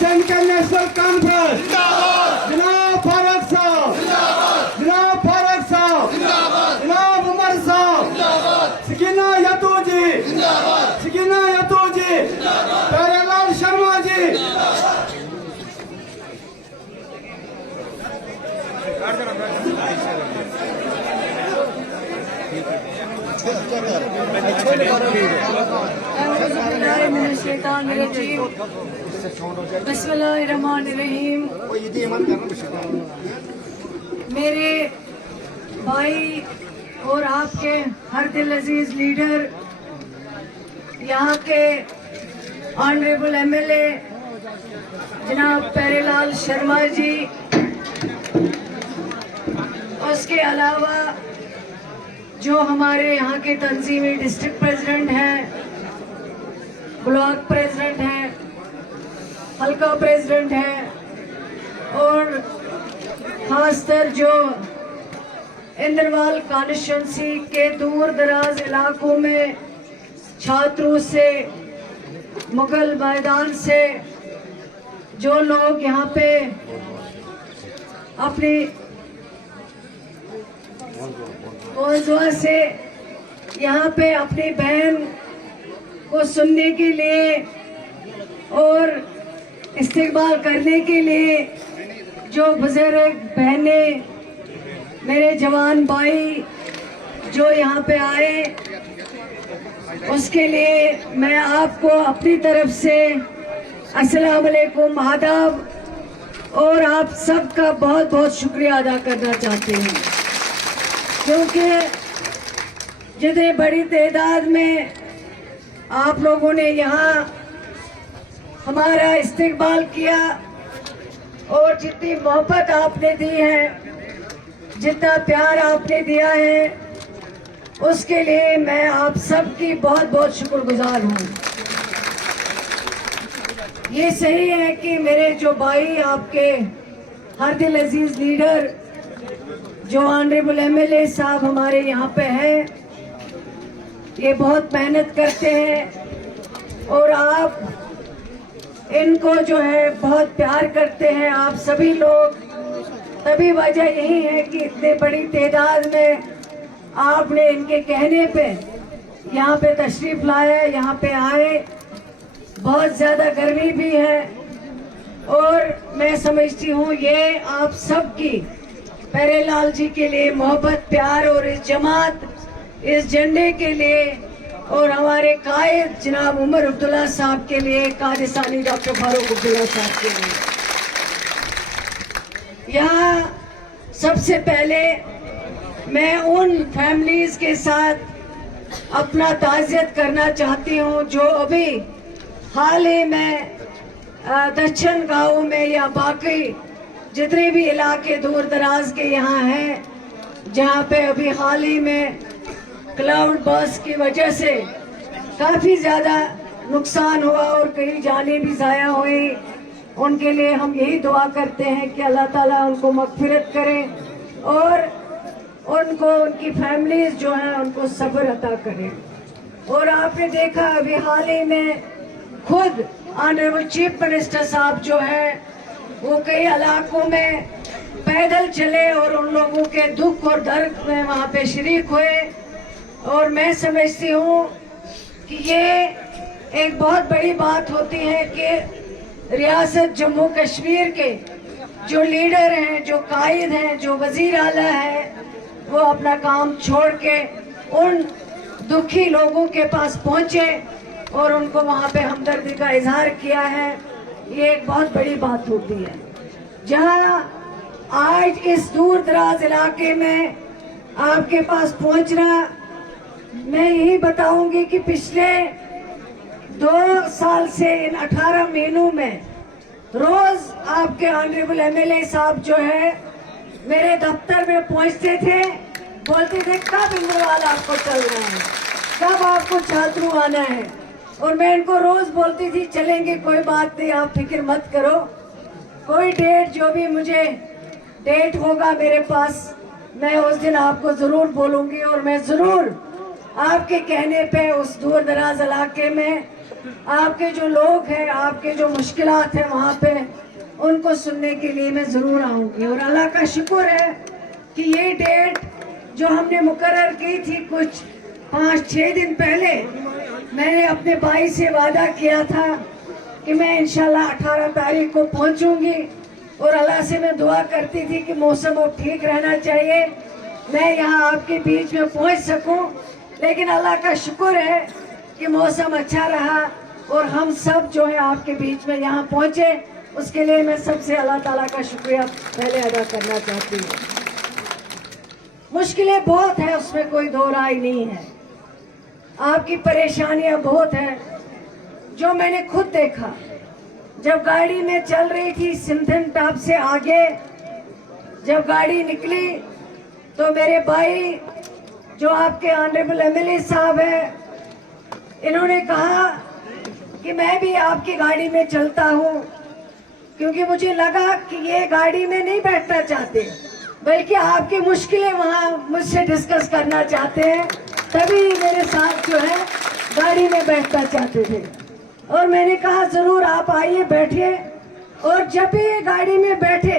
जनता national conference जनाब फारूक साहब, जनाब फारूक साहब, जनाब उमर साहब, सकीना यतू जी, सकीना यतू जी, प्यारेलाल शर्मा जी। बिस्मिल्लाहिर्रहमानिर्रहीम। मेरे भाई और आपके हर दिल अजीज लीडर, यहाँ के ऑनरेबल एमएलए जनाब प्यारेलाल शर्मा जी, उसके अलावा जो हमारे यहाँ के तंजीमी डिस्ट्रिक्ट प्रेसिडेंट हैं, ब्लॉक प्रेसिडेंट हैं, हल्का प्रेसिडेंट हैं और खासकर जो इंद्रवाल कॉन्स्टिट्यूंसी के दूर दराज इलाकों में छात्रों से, मुगल मैदान से जो लोग यहाँ पे अपनी मौजूद से यहाँ पे अपनी बहन को सुनने के लिए और इस्तेकबाल करने के लिए जो बुजुर्ग बहनें, मेरे जवान भाई जो यहाँ पे आए, उसके लिए मैं आपको अपनी तरफ से अस्सलाम वालेकुम, आदाब और आप सबका बहुत बहुत शुक्रिया अदा करना चाहते हैं, क्योंकि जितनी बड़ी तादाद में आप लोगों ने यहाँ हमारा इस्तेकबाल किया और जितनी मोहब्बत आपने दी है, जितना प्यार आपने दिया है, उसके लिए मैं आप सबकी बहुत बहुत शुक्रगुजार हूँ। ये सही है कि मेरे जो भाई, आपके हर दिल अजीज लीडर, जो ऑनरेबल एमएलए साहब हमारे यहाँ पे हैं, ये बहुत मेहनत करते हैं और आप इनको जो है बहुत प्यार करते हैं आप सभी लोग। तभी वजह यही है कि इतने बड़ी तादाद में आपने इनके कहने पे यहाँ पे तशरीफ लाया, यहाँ पे आए। बहुत ज़्यादा गर्मी भी है और मैं समझती हूँ ये आप सबकी प्यारेलाल जी के लिए मोहब्बत, प्यार और इस जमात, इस झंडे के लिए और हमारे कायद जनाब उमर अब्दुल्ला साहब के लिए, कादिसानी डॉक्टर फारूक अब्दुल्ला साहब के लिए। यहाँ सबसे पहले मैं उन फैमिलीज के साथ अपना ताज़ियत करना चाहती हूँ जो अभी हाल ही में दक्षिण गाँव में या बाकी जितने भी इलाके दूर दराज के यहाँ हैं, जहाँ पे अभी हाल ही में क्लाउड बर्स्ट की वजह से काफ़ी ज़्यादा नुकसान हुआ और कई जानें भी ज़ाया हुई, उनके लिए हम यही दुआ करते हैं कि अल्लाह ताला उनको मग़फ़िरत करें और उनको, उनकी फैमिलीज जो हैं उनको सब्र अता करें। और आपने देखा अभी हाल ही में खुद ऑनरेबल चीफ मिनिस्टर साहब जो है वो कई इलाकों में पैदल चले और उन लोगों के दुख और दर्द में वहाँ पे शरीक हुए। और मैं समझती हूँ कि ये एक बहुत बड़ी बात होती है कि रियासत जम्मू कश्मीर के जो लीडर हैं, जो कायद हैं, जो वजीर आला हैं, वो अपना काम छोड़ के उन दुखी लोगों के पास पहुँचे और उनको वहाँ पे हमदर्दी का इजहार किया है। ये एक बहुत बड़ी बात होती है। जहाँ आज इस दूर दराज इलाके में आपके पहुँचना, मैं यही बताऊंगी कि पिछले 2 साल से इन 18 महीनों में रोज आपके ऑनरेबल एमएलए साहब जो है मेरे दफ्तर में पहुंचते थे, बोलते थे कब इंद्रवाल आपको चलना है, कब आपको छात्रू आना है। और मैं इनको रोज बोलती थी चलेंगे, कोई बात नहीं, आप फिक्र मत करो, कोई डेट जो भी मुझे डेट होगा मेरे पास, मैं उस दिन आपको जरूर बोलूंगी और मैं जरूर आपके कहने पे उस दूर दराज इलाके में आपके जो लोग हैं, आपके जो मुश्किलात हैं वहाँ पे, उनको सुनने के लिए मैं ज़रूर आऊँगी। और अल्लाह का शुक्र है कि ये डेट जो हमने मुकर्रर की थी कुछ 5-6 दिन पहले, मैंने अपने भाई से वादा किया था कि मैं इंशाल्लाह 18 तारीख को पहुंचूंगी। और अल्लाह से मैं दुआ करती थी कि मौसम अब ठीक रहना चाहिए, मैं यहाँ आपके बीच में पहुंच सकूं। लेकिन अल्लाह का शुक्र है कि मौसम अच्छा रहा और हम सब जो है आपके बीच में यहाँ पहुंचे। उसके लिए मैं सबसे अल्लाह ताला का शुक्रिया पहले अदा करना चाहती हूँ। मुश्किलें बहुत है, उसमें कोई दो राय नहीं है, आपकी परेशानियां बहुत हैं, जो मैंने खुद देखा। जब गाड़ी में चल रही थी सिंधन टॉप से आगे, जब गाड़ी निकली तो मेरे भाई जो आपके ऑनरेबल एमएलए साहब हैं, इन्होंने कहा कि मैं भी आपकी गाड़ी में चलता हूं, क्योंकि मुझे लगा कि ये गाड़ी में नहीं बैठना चाहते, बल्कि आपकी मुश्किलें वहां मुझसे डिस्कस करना चाहते हैं, तभी मेरे साथ जो है गाड़ी में बैठना चाहते थे। और मैंने कहा जरूर आप आइए, बैठिए। और जब भी ये गाड़ी में बैठे,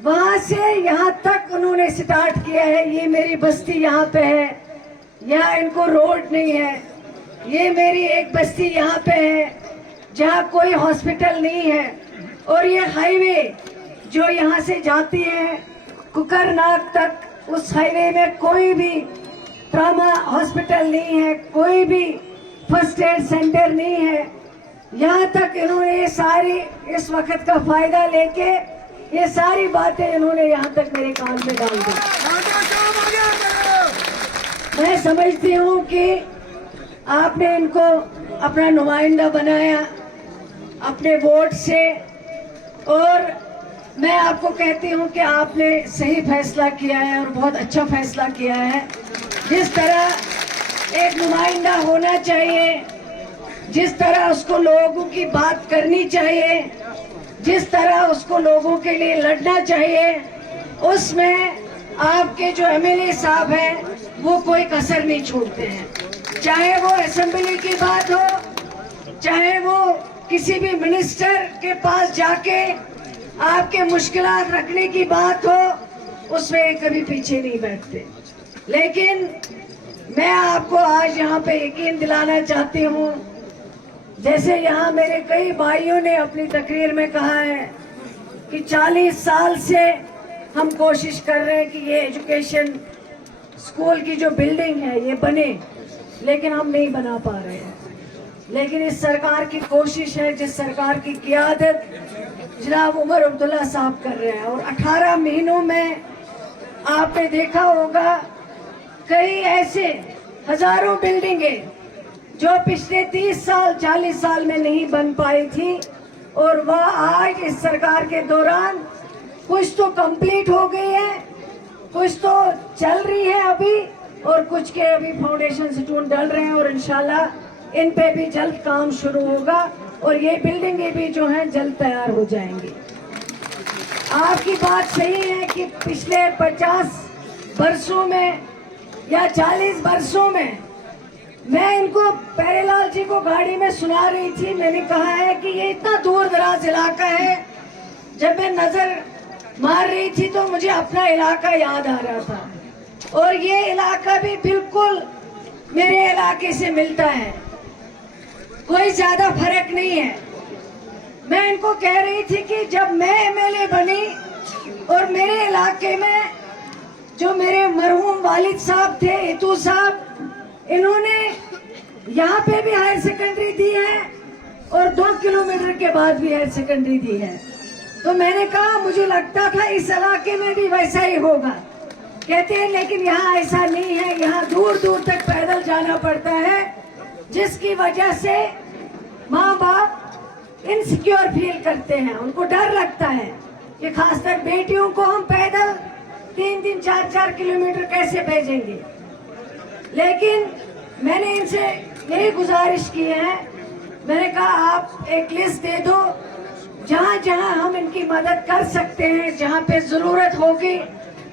वहां से यहाँ तक उन्होंने स्टार्ट किया है, ये मेरी बस्ती यहाँ पे है, यहाँ इनको रोड नहीं है, ये मेरी एक बस्ती यहाँ पे है जहाँ कोई हॉस्पिटल नहीं है, और ये हाईवे जो यहाँ से जाती है कुकरनाग तक, उस हाईवे में कोई भी ट्रामा हॉस्पिटल नहीं है, कोई भी फर्स्ट एड सेंटर नहीं है। यहाँ तक इन्होंने ये सारी इस वक्त का फायदा लेके ये सारी बातें इन्होंने यहाँ तक मेरे कान में डाल दी। मैं समझती हूँ कि आपने इनको अपना नुमाइंदा बनाया अपने वोट से, और मैं आपको कहती हूँ कि आपने सही फैसला किया है और बहुत अच्छा फैसला किया है। जिस तरह एक नुमाइंदा होना चाहिए, जिस तरह उसको लोगों की बात करनी चाहिए, जिस तरह उसको लोगों के लिए लड़ना चाहिए, उसमें आपके जो एमएलए साहब हैं वो कोई कसर नहीं छोड़ते हैं। चाहे वो असेंबली की बात हो, चाहे वो किसी भी मिनिस्टर के पास जाके आपके मुश्किलात रखने की बात हो, उसमें कभी पीछे नहीं बैठते। लेकिन मैं आपको आज यहाँ पे यकीन दिलाना चाहती हूँ, जैसे यहाँ मेरे कई भाइयों ने अपनी तकरीर में कहा है कि 40 साल से हम कोशिश कर रहे हैं कि ये एजुकेशन स्कूल की जो बिल्डिंग है ये बने, लेकिन हम नहीं बना पा रहे हैं। लेकिन इस सरकार की कोशिश है, जिस सरकार की क़ियादत जनाब उमर अब्दुल्ला साहब कर रहे हैं, और 18 महीनों में आपने देखा होगा कई ऐसे हजारों बिल्डिंगें जो पिछले 30 साल 40 साल में नहीं बन पाई थी, और वह आज इस सरकार के दौरान कुछ तो कंप्लीट हो गई है, कुछ तो चल रही है अभी, और कुछ के अभी फाउंडेशन स्टोन डल रहे हैं, और इंशाल्लाह इन पे भी जल्द काम शुरू होगा और ये बिल्डिंगें भी जो हैं जल्द तैयार हो जाएंगी। आपकी बात सही है कि पिछले 50 वर्षों में या 40 वर्षों में, मैं इनको प्यारेलाल जी को गाड़ी में सुना रही थी, मैंने कहा है कि ये इतना दूर दराज इलाका है, जब मैं नजर मार रही थी तो मुझे अपना इलाका याद आ रहा था, और ये इलाका भी बिल्कुल मेरे इलाके से मिलता है, कोई ज्यादा फर्क नहीं है। मैं इनको कह रही थी कि जब मैं एमएलए बनी और मेरे इलाके में जो मेरे मरहूम वालिद साहब थे, इतू साहब, इन्होंने यहाँ पे भी हायर सेकेंडरी दी है और 2 किलोमीटर के बाद भी हायर सेकेंडरी दी है। तो मैंने कहा मुझे लगता था इस इलाके में भी वैसा ही होगा। कहते हैं लेकिन यहाँ ऐसा नहीं है, यहाँ दूर दूर तक पैदल जाना पड़ता है, जिसकी वजह से माँ बाप इनसिक्योर फील करते हैं, उनको डर लगता है कि खासकर बेटियों को हम पैदल 3-3, 4-4 किलोमीटर कैसे भेजेंगे। लेकिन मैंने इनसे यही गुजारिश की है, मैंने कहा आप एक लिस्ट दे दो, जहाँ जहाँ हम इनकी मदद कर सकते हैं, जहाँ पे जरूरत होगी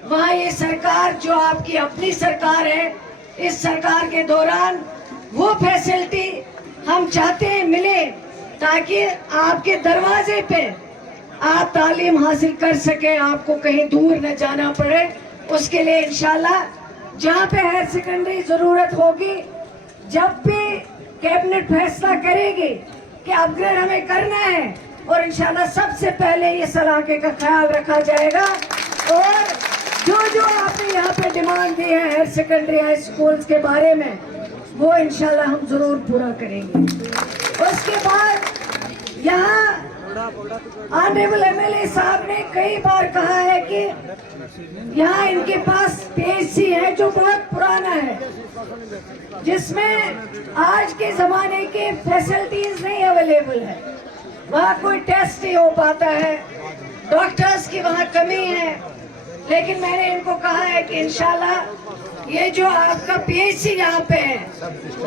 वहाँ ये सरकार जो आपकी अपनी सरकार है, इस सरकार के दौरान वो फैसिलिटी हम चाहते हैं मिले, ताकि आपके दरवाजे पे आप तालीम हासिल कर सके, आपको कहीं दूर न जाना पड़े। उसके लिए इंशाल्लाह जहाँ पे हायर सेकेंडरी जरूरत होगी, जब भी कैबिनेट फैसला करेगी कि अपग्रेड हमें करना है, और इंशाल्लाह सबसे पहले इस इलाके का ख्याल रखा जाएगा। और जो आपने यहाँ पे डिमांड दी है हायर सेकेंडरी हाई स्कूल्स के बारे में, वो इंशाल्लाह हम जरूर पूरा करेंगे। उसके बाद यहाँ ऑनरेबल एमएलए साहब ने कई बार कहा है कि यहाँ इनके पास पीएचसी है जो बहुत पुराना है, जिसमें आज के जमाने के फैसिलिटीज नहीं अवेलेबल है। वहाँ कोई टेस्ट नहीं हो पाता है, डॉक्टर्स की वहाँ कमी है। लेकिन मैंने इनको कहा है कि इंशाल्लाह ये जो आपका पीएचसी यहाँ पे है,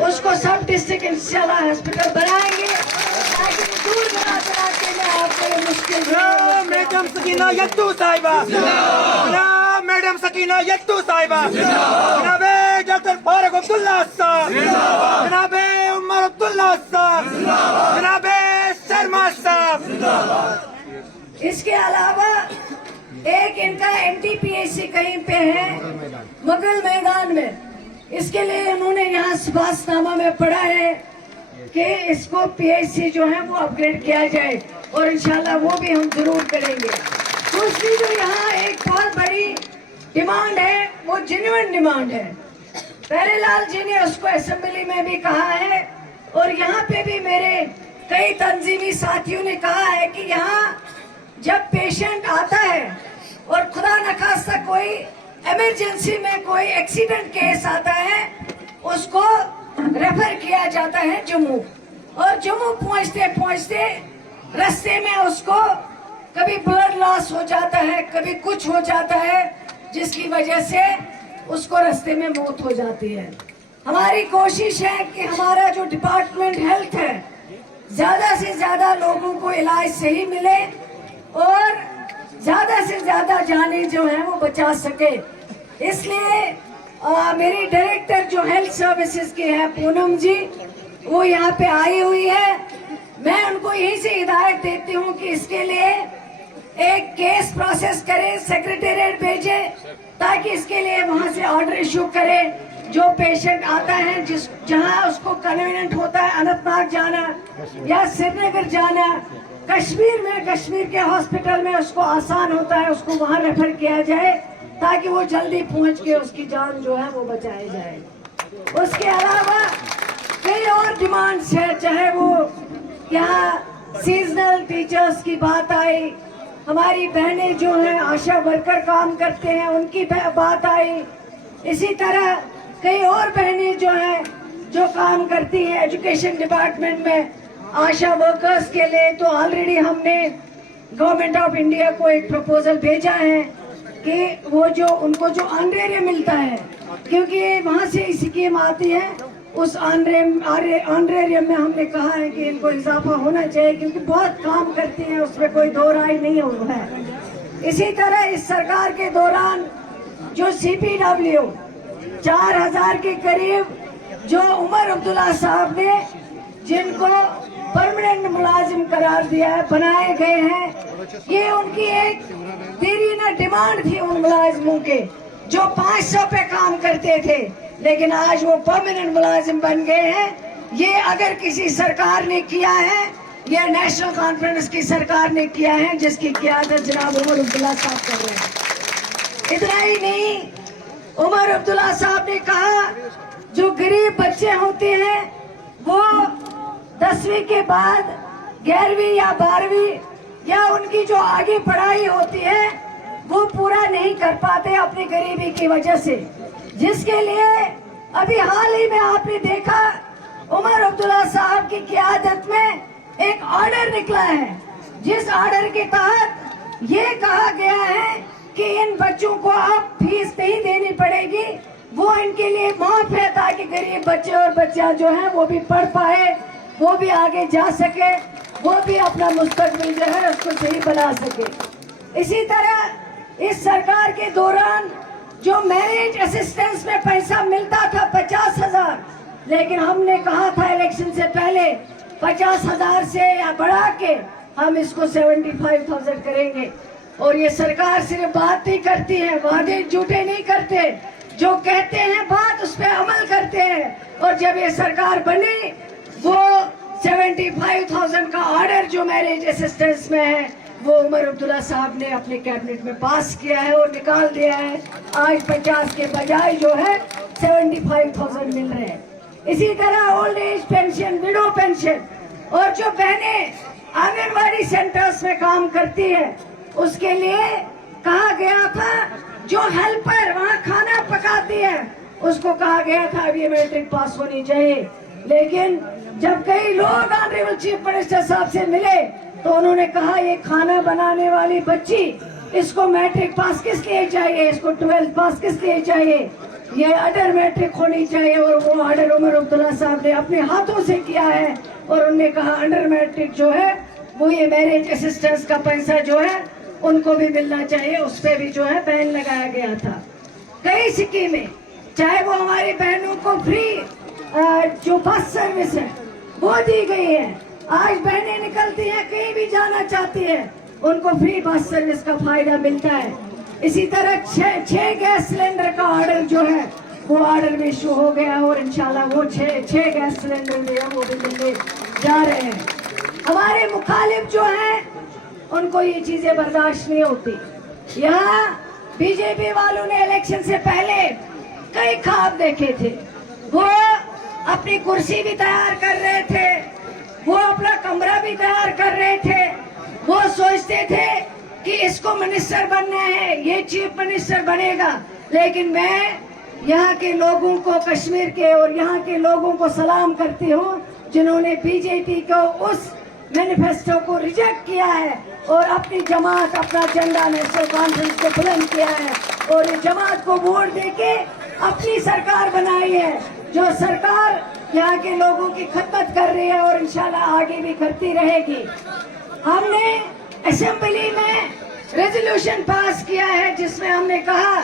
उसको सब डिस्ट्रिक्ट इंशाल्लाह हॉस्पिटल बनाएंगे, ताकि दूर दराज इलाके में आपको ये मुश्किल मैडम सकीना यत्तू साहिबा, जनाब मैडम सकीना यत्तू साहिबा, जनाबे डॉक्टर फारूक अब्दुल्ला साहब, जनाबे उमर अब्दुल्ला साहब, जनाबे शर्मा साहब। इसके अलावा एक इनका एमटीपीएससी कहीं पे है मुगल मैदान में। इसके लिए उन्होंने यहाँ सिफारिशनामा में पढ़ा है कि इसको पीएचसी जो है वो अपग्रेड किया जाए, और इंशाल्लाह वो भी हम जरूर करेंगे। दूसरी जो यहाँ एक बहुत बड़ी डिमांड है, वो जेन्युइन डिमांड है। प्यारेलाल जी ने उसको असेंबली में भी कहा है, और यहाँ पे भी मेरे कई तंजीमी साथियों ने कहा है कि यहाँ जब पेशेंट आता है और खुदा न खास्ता कोई इमरजेंसी में कोई एक्सीडेंट केस आता है, उसको रेफर किया जाता है जम्मू, और जम्मू पहुंचते पहुंचते रास्ते में उसको कभी ब्लड लॉस हो जाता है, कभी कुछ हो जाता है, जिसकी वजह से उसको रास्ते में मौत हो जाती है। हमारी कोशिश है कि हमारा जो डिपार्टमेंट हेल्थ है, ज्यादा से ज्यादा लोगों को इलाज सही मिले और ज्यादा से ज्यादा जाने जो है वो बचा सके। इसलिए मेरी डायरेक्टर जो हेल्थ सर्विसेज की है पूनम जी, वो यहाँ पे आई हुई है। मैं उनको यही से हिदायत देती हूँ कि इसके लिए एक केस प्रोसेस करें, सेक्रेटेरिएट भेजे, ताकि इसके लिए वहाँ से ऑर्डर इशू करे। जो पेशेंट आता है जहाँ उसको कन्वीनियंट होता है अनंतनाग जाना या श्रीनगर जाना, कश्मीर के हॉस्पिटल में उसको आसान होता है, उसको वहाँ रेफर किया जाए, ताकि वो जल्दी पहुँच के उसकी जान जो है वो बचाई जाए। उसके अलावा कई और डिमांड्स है, चाहे वो यहाँ सीजनल टीचर्स की बात आई, हमारी बहनें जो हैं आशा वर्कर काम करते हैं उनकी बात आई, इसी तरह कई और बहनें जो हैं जो काम करती हैं एजुकेशन डिपार्टमेंट में आशा वर्कर्स के लिए। तो ऑलरेडी हमने गवर्नमेंट ऑफ इंडिया को एक प्रपोजल भेजा है कि वो जो उनको जो ऑनरेरियम मिलता है, क्योंकि वहाँ से स्कीम आती है, उस ऑनरेरियम में हमने कहा है कि इनको इजाफा होना चाहिए, क्योंकि बहुत काम करती हैं, उसमें कोई दो राय नहीं हुआ है। इसी तरह इस सरकार के दौरान जो CPW 4000 के करीब जो उमर अब्दुल्ला साहब ने जिनको परमानेंट मुलाजिम करार दिया है, बनाए गए हैं, ये उनकी एक देरीना डिमांड थी उन मुलाजिमों के जो 500 पे काम करते थे, लेकिन आज वो परमानेंट मुलाजिम बन गए हैं। ये अगर किसी सरकार ने किया है, ये नेशनल कॉन्फ्रेंस की सरकार ने किया है, जिसकी क़ियादत जनाब उमर अब्दुल्ला साहब कर रहे हैं। इतना ही नहीं, उमर अब्दुल्ला साहब ने कहा जो गरीब बच्चे होते हैं वो 10वीं के बाद 11वीं या 12वीं या उनकी जो आगे पढ़ाई होती है वो पूरा नहीं कर पाते अपनी गरीबी की वजह से, जिसके लिए अभी हाल ही में आपने देखा उमर अब्दुल्ला साहब की क़ियादत में एक ऑर्डर निकला है, जिस ऑर्डर के तहत ये कहा गया है कि इन बच्चों को अब फीस नहीं देनी पड़ेगी, वो इनके लिए माफ है, ताकि गरीब बच्चे और बच्चियां जो हैं वो भी पढ़ पाए, वो भी आगे जा सके, वो भी अपना मुस्तकबिल जो है उसको सही बना सके। इसी तरह इस सरकार के दौरान जो मैरिज असिस्टेंस में पैसा मिलता था 50,000, लेकिन हमने कहा था इलेक्शन से पहले 50,000 से या बढ़ा के हम इसको 75,000 करेंगे। और ये सरकार सिर्फ बात नहीं करती है, वादे झूठे नहीं करते, जो कहते हैं बात उस पर अमल करते हैं। और जब ये सरकार बनी वो 75,000 का ऑर्डर जो मैरिज असिस्टेंस में है वो उमर अब्दुल्ला साहब ने अपने कैबिनेट में पास किया है और निकाल दिया है। आज 50 के बजाय जो है 75,000 मिल रहे हैं। इसी तरह old age pension, window pension, और जो बहनें आंगनबाड़ी सेंटर्स में काम करती है उसके लिए कहा गया था, जो हेल्पर वहाँ खाना पकाती है उसको कहा गया था अब ये मैट्रिक पास होनी चाहिए। लेकिन जब कई लोग ऑनरेबल चीफ मिनिस्टर साहब से मिले तो उन्होंने कहा ये खाना बनाने वाली बच्ची, इसको मैट्रिक पास किस लिए चाहिए, इसको 12th पास किस लिए चाहिए, ये अंडर मैट्रिक होनी चाहिए। और वो ऑर्डर उमर अब्दुल्ला साहब ने अपने हाथों से किया है और उन्होंने कहा अंडर मैट्रिक जो है वो ये मैरिज असिस्टेंस का पैसा जो है उनको भी मिलना चाहिए, उस पर भी जो है बैन लगाया गया था। कई स्कीमें, चाहे वो हमारी बहनों को फ्री जो बस सर्विस है वो दी गई है। आज बहनें निकलती हैं, कहीं भी जाना चाहती है, उनको फ्री बस सर्विस का फायदा मिलता है। इसी तरह 6 गैस सिलेंडर का ऑर्डर जो है वो ऑर्डर भी इशू हो गया और इंशाल्लाह वो 6 गैस सिलेंडर जो है वो भी मिलने जा रहे हैं। हमारे मुखालिफ जो हैं उनको ये चीजें बर्दाश्त नहीं होती। यहाँ बीजेपी वालों ने इलेक्शन से पहले कई ख्वाब देखे थे, वो अपनी कुर्सी भी तैयार कर रहे थे, वो अपना कमरा भी तैयार कर रहे थे, वो सोचते थे कि इसको मिनिस्टर बनना है, ये चीफ मिनिस्टर बनेगा। लेकिन मैं यहाँ के लोगों को, कश्मीर के और यहाँ के लोगों को सलाम करती हूँ जिन्होंने बीजेपी को उस मैनिफेस्टो को रिजेक्ट किया है और अपनी जमात, अपना झंडा नेशनल कॉन्फ्रेंस को बुलंद किया है और ये जमात को वोट देके अपनी सरकार बनाई है, जो सरकार यहाँ के लोगों की खिदमत कर रही है और इंशाल्लाह आगे भी करती रहेगी। हमने असेंबली में रेजोल्यूशन पास किया है जिसमें हमने कहा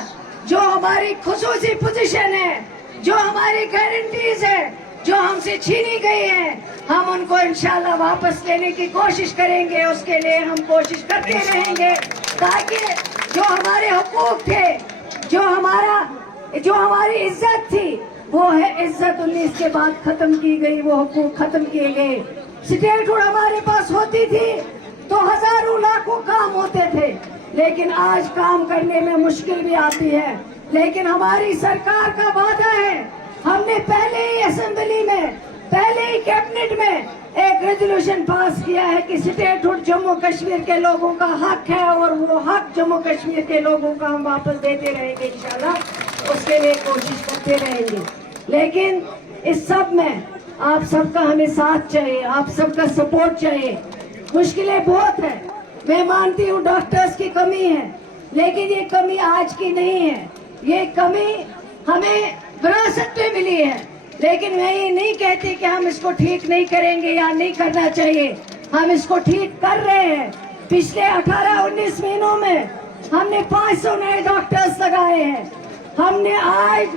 जो हमारी खुसूसी पोजीशन है, जो हमारी गारंटीज है जो हमसे छीनी गई है, हम उनको इंशाल्लाह वापस लेने की कोशिश करेंगे। उसके लिए हम कोशिश करते रहेंगे ताकि जो हमारे हुकूक थे, जो हमारी इज्जत थी, वो है इज्जत 19 के बाद खत्म की गई, वो हुकूक खत्म किए गए। स्टेटहुड हमारे पास होती थी तो हजारों लाखों काम होते थे, लेकिन आज काम करने में मुश्किल भी आती है। लेकिन हमारी सरकार का वादा है, हमने पहले ही असेंबली में, पहले ही कैबिनेट में एक रेजोल्यूशन पास किया है कि स्टेटहुड जम्मू कश्मीर के लोगों का हक है और वो हक जम्मू कश्मीर के लोगों का हम वापस देते रहेंगे इंशाल्लाह, उसके लिए कोशिश करते रहेंगे। लेकिन इस सब में आप सबका हमें साथ चाहिए, आप सबका सपोर्ट चाहिए। मुश्किलें बहुत है, मैं मानती हूँ डॉक्टर्स की कमी है, लेकिन ये कमी आज की नहीं है, ये कमी हमें विरासत में मिली है। लेकिन मैं ये नहीं कहती कि हम इसको ठीक नहीं करेंगे या नहीं करना चाहिए, हम इसको ठीक कर रहे हैं। पिछले 18-19 महीनों में हमने 500 नए डॉक्टर्स लगाए हैं, हमने आज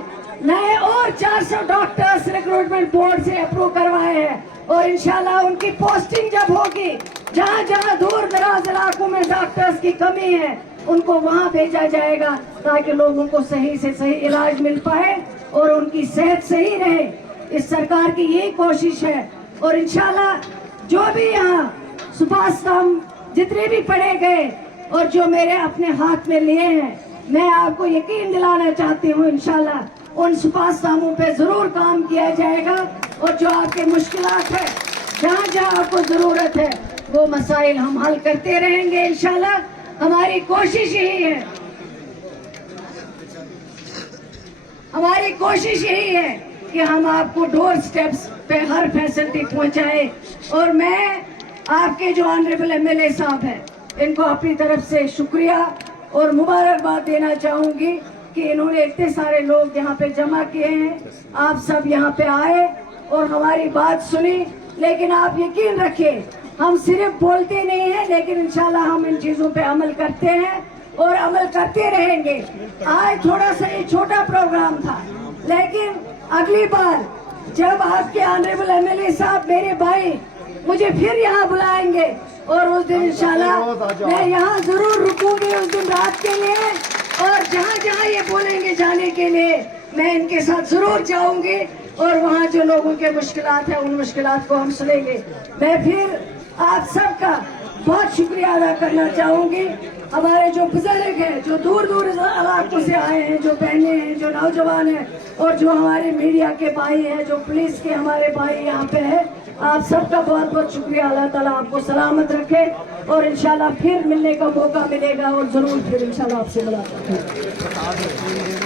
नए और 400 डॉक्टर्स रिक्रूटमेंट बोर्ड से अप्रूव करवाए हैं और इंशाल्लाह उनकी पोस्टिंग जब होगी, जहाँ जहाँ दूर दराज इलाकों में डॉक्टर्स की कमी है उनको वहाँ भेजा जाएगा ताकि लोगों को सही से सही इलाज मिल पाए और उनकी सेहत सही रहे। इस सरकार की यही कोशिश है और इंशाल्लाह जो भी यहाँ सुभाष स्तंभ जितने भी पढ़े गए और जो मेरे अपने हाथ में लिए हैं, मैं आपको यकीन दिलाना चाहती हूँ इंशाल्लाह उन सुभाष स्तंभों पे जरूर काम किया जाएगा और जो आपके मुश्किलात है, जहाँ जहाँ आपको जरूरत है, वो मसाइल हम हल करते रहेंगे इंशाल्लाह। हमारी कोशिश यही है, हमारी कोशिश यही है कि हम आपको डोर स्टेप्स पे हर फैसिलिटी पहुंचाए। और मैं आपके जो ऑनरेबल एमएलए साहब हैं, इनको अपनी तरफ से शुक्रिया और मुबारकबाद देना चाहूंगी कि इन्होंने इतने सारे लोग यहाँ पे जमा किए हैं, आप सब यहाँ पे आए और हमारी बात सुनी। लेकिन आप यकीन रखिए, हम सिर्फ बोलते नहीं हैं, लेकिन इंशाल्लाह हम इन चीजों पे अमल करते हैं और अमल करते रहेंगे। आज थोड़ा सा ये छोटा प्रोग्राम था, लेकिन अगली बार जब आपके ऑनरेबल एमएलए साहब मेरे भाई मुझे फिर यहाँ बुलाएंगे और उस दिन इंशाल्लाह मैं यहाँ जरूर रुकूंगी उस दिन रात के लिए, और जहाँ जहाँ ये बोलेंगे जाने के लिए मैं इनके साथ जरूर जाऊंगी और वहाँ जो लोगों के मुश्किलात है उन मुश्किलात को हम सुनेंगे। मैं फिर आप सबका बहुत शुक्रिया अदा करना चाहूंगी। हमारे जो बुजुर्ग हैं, जो दूर दूर इलाकों से आए हैं, जो बहनें हैं, जो नौजवान हैं, और जो हमारे मीडिया के भाई हैं, जो पुलिस के हमारे भाई यहाँ पे हैं, आप सबका बहुत बहुत शुक्रिया। अल्लाह ताला आपको सलामत रखे और इंशाल्लाह फिर मिलने का मौका मिलेगा और जरूर फिर इंशाल्लाह आपसे मुलाकात होगी।